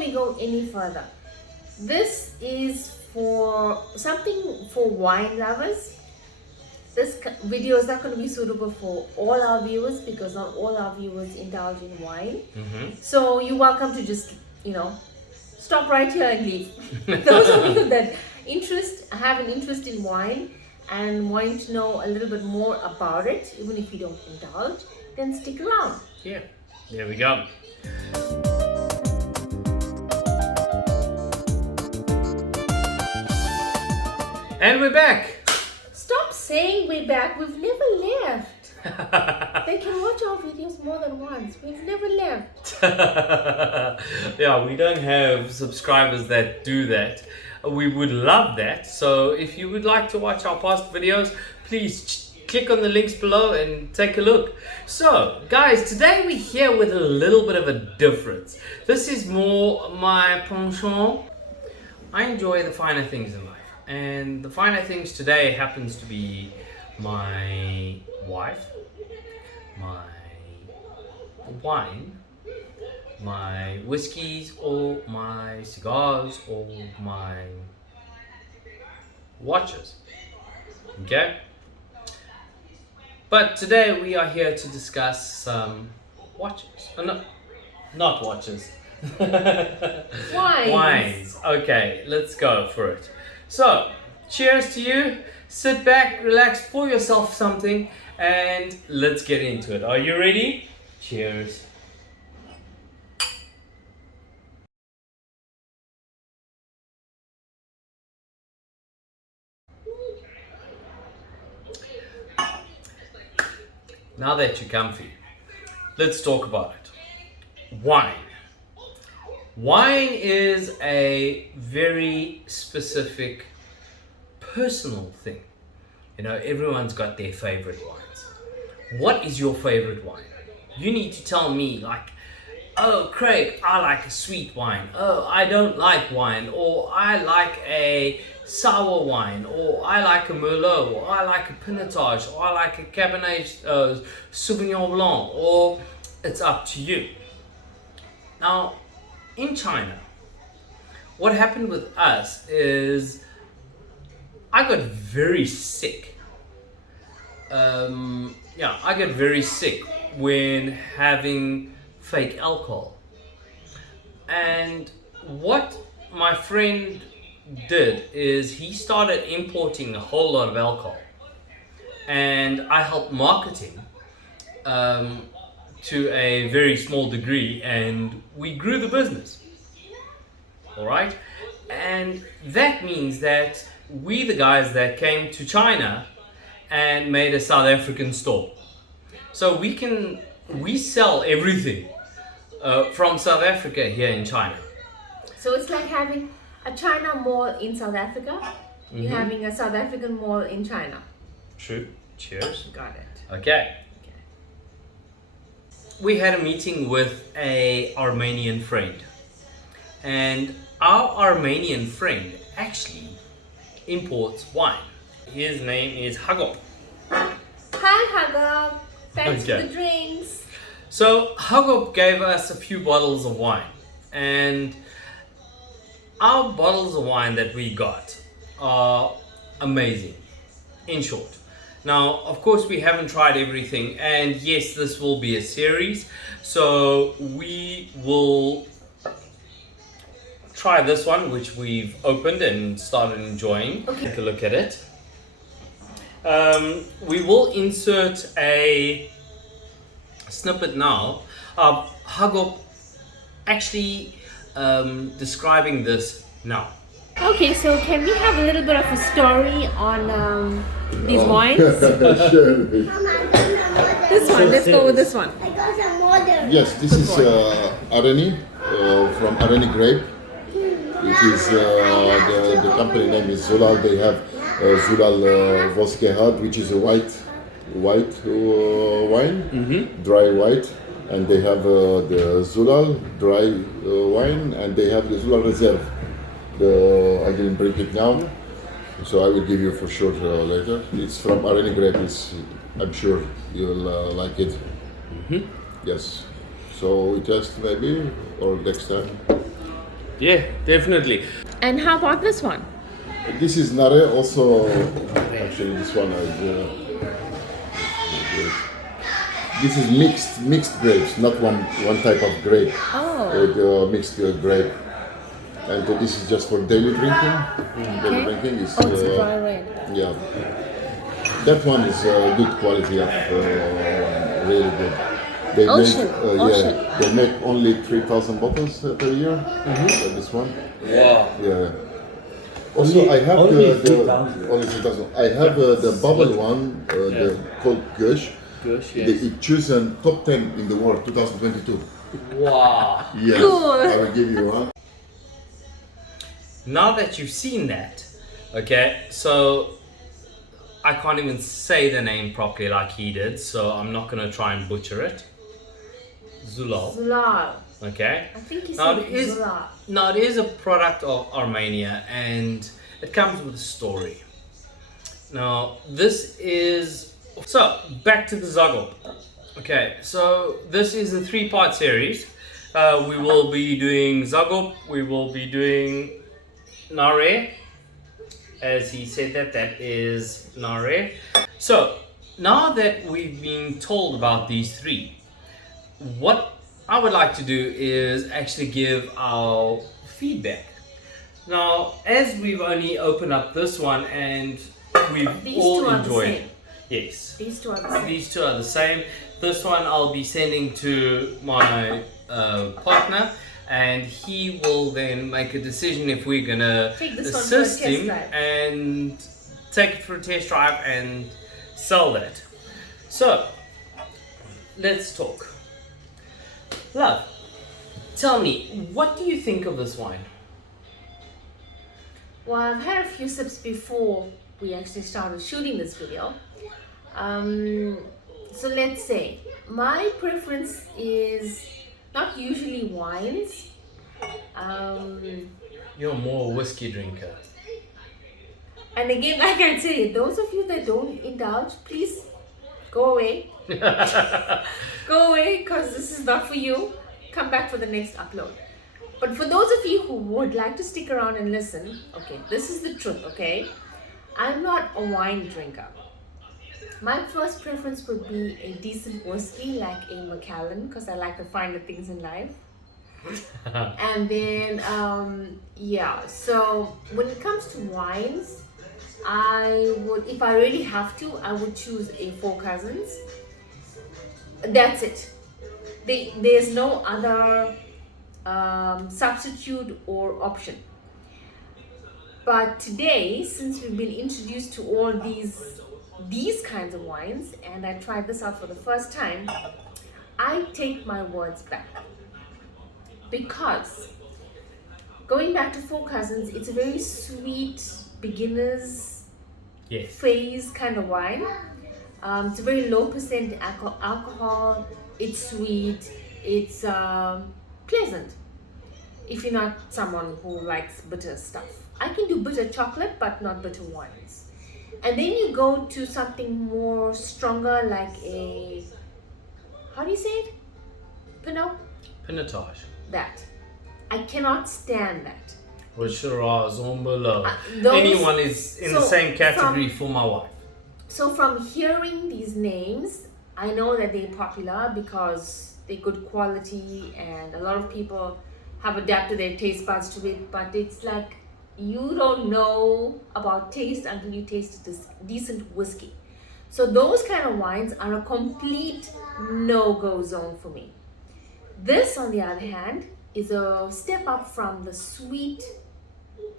we go any further, this is for something for wine lovers. This video is not going to be suitable for all our viewers because not all our viewers indulge in wine. So you're welcome to just, stop right here and leave. Those of you that have an interest in wine and want to know a little bit more about it, even if you don't indulge, then stick around. Yeah, there we go. And we're back. Stop saying we're back. We've never left. They can watch our videos more than once. We've never left. Yeah, we don't have subscribers that do that. We would love that. So if you would like to watch our past videos, please click on the links below and take a look. So guys, today we're here with a little bit of a difference. This is more my penchant. I enjoy the finer things in life. And the finer things today happens to be my wife, my wine, my whiskeys, or my cigars, or my watches. Okay? But today we are here to discuss some watches. No, not watches. Wines. Wines. Okay, let's go for it. So, cheers to you. Sit back, relax, pour yourself something, and let's get into it. Are you ready? Cheers. Now that you're comfy, let's talk about it. Wine. Wine is a very specific personal thing. Everyone's got their favorite wines. What is your favorite wine? You need to tell me, oh, Craig, I like a sweet wine. Oh, I don't like wine. Or I like a sour wine. Or I like a Merlot. Or I like a Pinotage. Or I like a Cabernet Sauvignon Blanc. Or it's up to you. Now, in China, what happened with us is I got very sick. I got very sick when having fake alcohol. And what my friend did is he started importing a whole lot of alcohol. And I helped market him to a very small degree, and we grew the business. All right? And that means that we the guys that came to China and made a South African store. So we sell everything from South Africa here in China. So it's like having a China mall in South Africa. You're having a South African mall in China. True. Cheers. Got it. Okay. We had a meeting with an Armenian friend, and our Armenian friend actually imports wine. His name is Hagop. Hi Hagop, thanks for the drinks. So Hagop gave us a few bottles of wine, and our bottles of wine that we got are amazing, in short. Now, of course, we haven't tried everything, and yes, this will be a series, so we will try this one, which we've opened and started enjoying. Okay. Take a look at it. We will insert a snippet now of Hagop actually describing this now. Okay, so can we have a little bit of a story on these wines? Sure. This one, let's go with this one. Yes, this is Areni from Areni Grape. It is the company name is Zulal. They have Zulal Voskehad, which is a white wine, dry white, and they have the Zulal dry wine, and they have the Zulal Reserve. I didn't bring it now, so I will give you for sure later. It's from Areni Grape. I'm sure you'll like it. Yes. So we test maybe, or next time. Yeah, definitely. And how about this one? This is Nare also. Actually, this one is. This is mixed grapes, not one type of grape. Oh. Mixed grape. And this is just for daily drinking. Daily drinking is. Oh, it's a dry red. Yeah. That one is good quality of really good. They Ocean. yeah, they make only 3,000 bottles per year. This one. Wow. Yeah. Also, I have only the 3,000. only 3,000. I have the bubble one, the called Gush. Gosh, They yes. it chosen top 10 in the world 2022. Wow. Yes, Cool. I will give you one. Now that you've seen that, okay, so I can't even say the name properly like he did, so I'm not going to try and butcher it. Zulal, Zulal. okay? I think he Now said it is, Zulal. now it is a product of Armenia and it comes with a story. Now this is, so back to the Hagop. Okay, so this is a 3-part series. We will be doing Hagop, we will be doing Nare, as he said that is Nare. So now that we've been told about these three, what I would like to do is actually give our feedback. Now, as we've only opened up this one and we've These all two are the enjoyed same. it. Yes. These two are the same. These two are the same. This one I'll be sending to my partner, and he will then make a decision if we're gonna Take this one for a assist test him drive. and take it for a test drive and sell that. So let's talk. Love, tell me, what do you think of this wine? Well, I've had a few sips before we actually started shooting this video. So let's say my preference is not usually wines. You're more a whiskey drinker. And again, like I say, those of you that don't indulge, please go away. Go away, because this is not for you. Come back for the next upload. But for those of you who would like to stick around and listen, okay, this is the truth, okay? I'm not a wine drinker. My first preference would be a decent whiskey like a Macallan, because I like to find the things in life. And then, yeah, so when it comes to wines, I would, if I really have to, I would choose a Four Cousins. That's it. There's no other substitute or option. But today, since we've been introduced to all these kinds of wines, and I tried this out for the first time, I take my words back. Because going back to Four Cousins, it's a very sweet beginner's Yes. phase kind of wine. It's a very low percent alcohol. It's sweet. It's pleasant. If you're not someone who likes bitter stuff, I can do bitter chocolate, but not bitter wines. And then you go to something more stronger, like a, how do you say it? Pinot. Pinotage. That. I cannot stand that. Or Shiraz, or Merlot. Those- Anyone is in the so same category from- for my wife. So from hearing these names, I know that they're popular because they're good quality and a lot of people have adapted their taste buds to it, but it's like you don't know about taste until you taste this decent whiskey. So those kind of wines are a complete no-go zone for me. This, on the other hand, is a step up from the sweet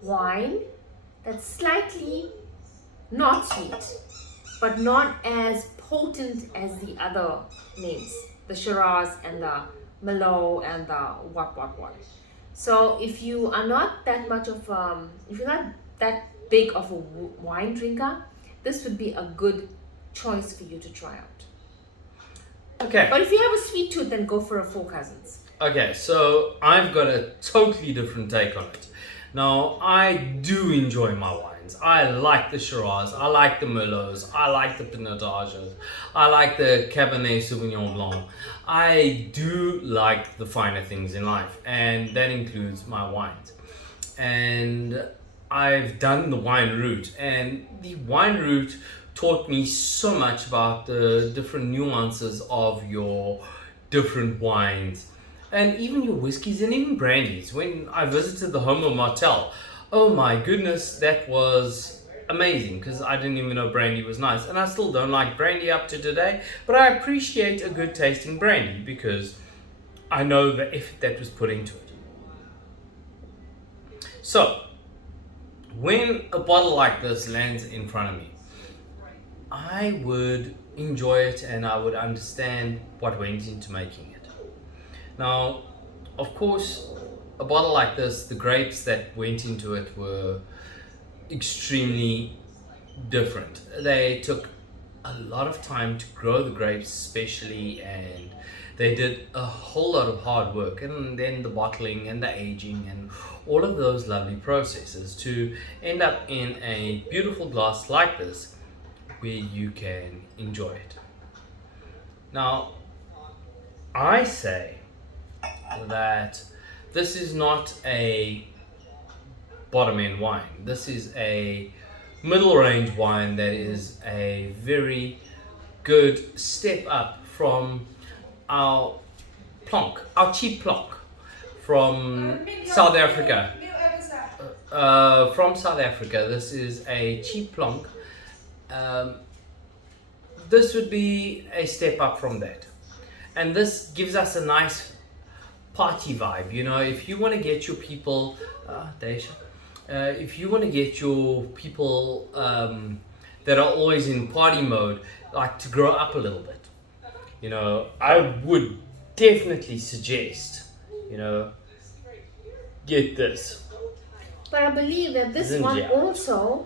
wine that's slightly not sweet, but not as potent as the other names, the Shiraz and the Merlot and the what. So if you are not that much of, if you're not that big of a wine drinker, this would be a good choice for you to try out. Okay. But if you have a sweet tooth, then go for a Four Cousins. Okay, so I've got a totally different take on it. Now, I do enjoy my wines. wines. I like the Shiraz, I like the Merlots, I like the Pinotages, I like the Cabernet Sauvignon Blanc. I do like the finer things in life, and that includes my wines. And I've done the wine route, and the wine route taught me so much about the different nuances of your different wines, and even your whiskeys and even brandies. When I visited the home of Martel, oh my goodness, that was amazing, because I didn't even know brandy was nice, and I still don't like brandy up to today, but I appreciate a good tasting brandy because I know the effort that was put into it. So when a bottle like this lands in front of me, I would enjoy it and I would understand what went into making it. Now, of course, a bottle like this, the grapes that went into it were extremely different. They took a lot of time to grow the grapes, especially, and they did a whole lot of hard work, and then the bottling and the aging and all of those lovely processes to end up in a beautiful glass like this where you can enjoy it. Now, I say that this is not a bottom end wine. This is a middle range wine that is a very good step up from our plonk, our cheap plonk from South Africa. From South Africa, this is a cheap plonk. This would be a step up from that, and this gives us a nice party vibe. You know, if you want to get your people, if you want to get your people that are always in party mode, like to grow up a little bit, you know, I would definitely suggest, you know, get this. But I believe that this Zinja. one also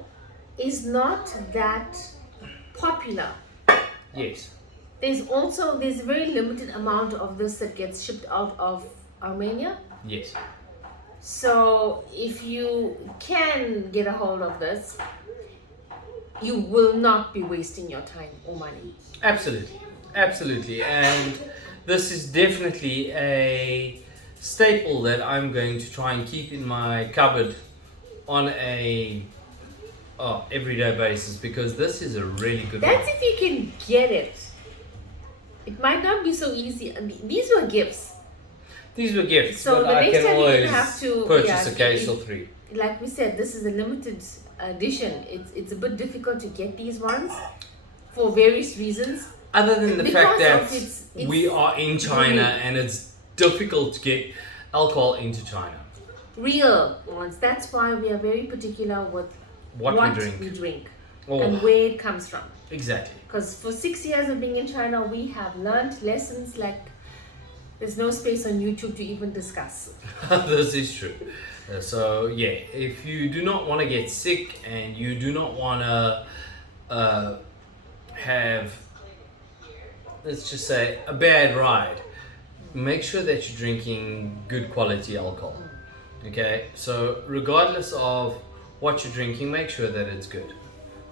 is not that popular. Yes. There's a very limited amount of this that gets shipped out of Armenia. Yes. So if you can get a hold of this, you will not be wasting your time or money. Absolutely. Absolutely. And this is definitely a staple that I'm going to try and keep in my cupboard on a everyday basis, because this is a really good That's one. if you can get it. It might not be so easy. I mean, these were gifts. These were gifts, So but the I next can time you always have to purchase a case or three. Like we said, this is a limited edition. It's a bit difficult to get these ones for various reasons. Other than the fact Because that of it's we are in China and it's difficult to get alcohol into China. Real ones. That's why we are very particular with What we drink. Oh, and where it comes from. exactly. Because for 6 years of being in China, we have learned lessons like there's no space on YouTube to even discuss. This is true. So yeah, if you do not want to get sick and you do not want to have, let's just say, a bad ride, make sure that you're drinking good quality alcohol. Okay, so regardless of what you're drinking, make sure that it's good.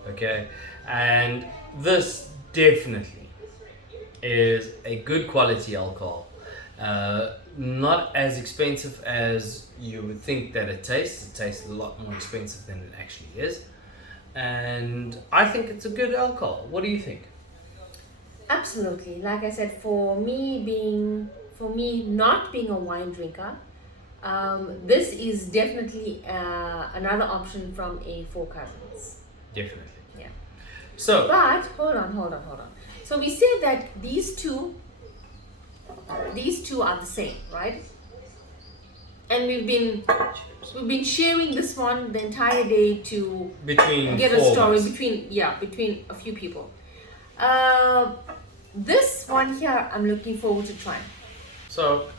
Okay, and this definitely is a good quality alcohol. Not as expensive as you would think that it tastes. It tastes a lot more expensive than it actually is. And I think it's a good alcohol. What do you think? Absolutely. Like I said, for me not being a wine drinker, this is definitely another option from a Four Cousins. Definitely. Yeah. So, But hold on. So we said that these two are the same, right? And we've been sharing this one the entire day to between get four a of story us. between a few people. This one here, I'm looking forward to trying. So,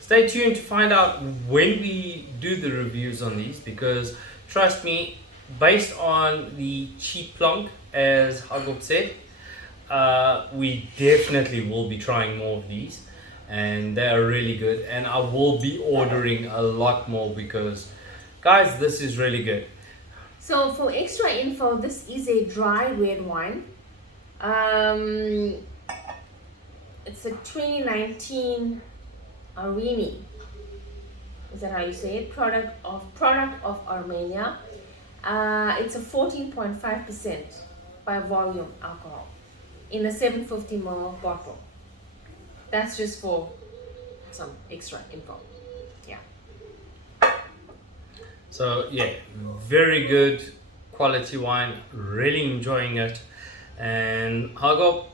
stay tuned to find out when we do the reviews on these, because trust me, based on the cheap plonk, as Hagop said, we definitely will be trying more of these, and they are really good, and I will be ordering a lot more because, guys, this is really good. So for extra info, this is a dry red wine. It's a 2019 Armenian. Is that how you say it? Product of Armenia. It's a 14.5% by volume alcohol in a 750 ml bottle. That's just for some extra info. Yeah. So yeah, very good quality wine. Really enjoying it. And Hagop,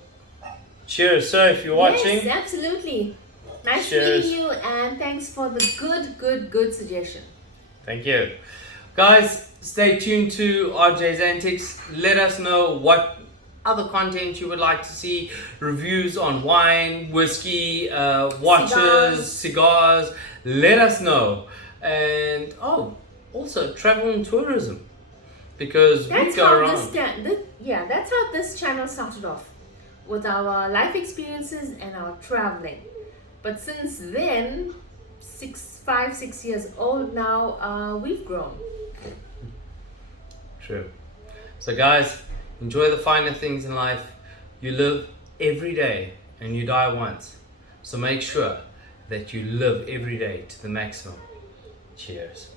cheers, sir, if you're watching. Yes, absolutely. Nice Cheers. meeting you, and thanks for the good suggestion. Thank you. Guys, stay tuned to RJ's Antics. Let us know what other content you would like to see. Reviews on wine, whiskey, watches, cigars. Let us know. And also travel and tourism. Because we That's go how around. that's how this channel started off, with our life experiences and our traveling. But since then, 6 years old now, we've grown. True. So guys, enjoy the finer things in life. You live every day and you die once. So make sure that you live every day to the maximum. Cheers.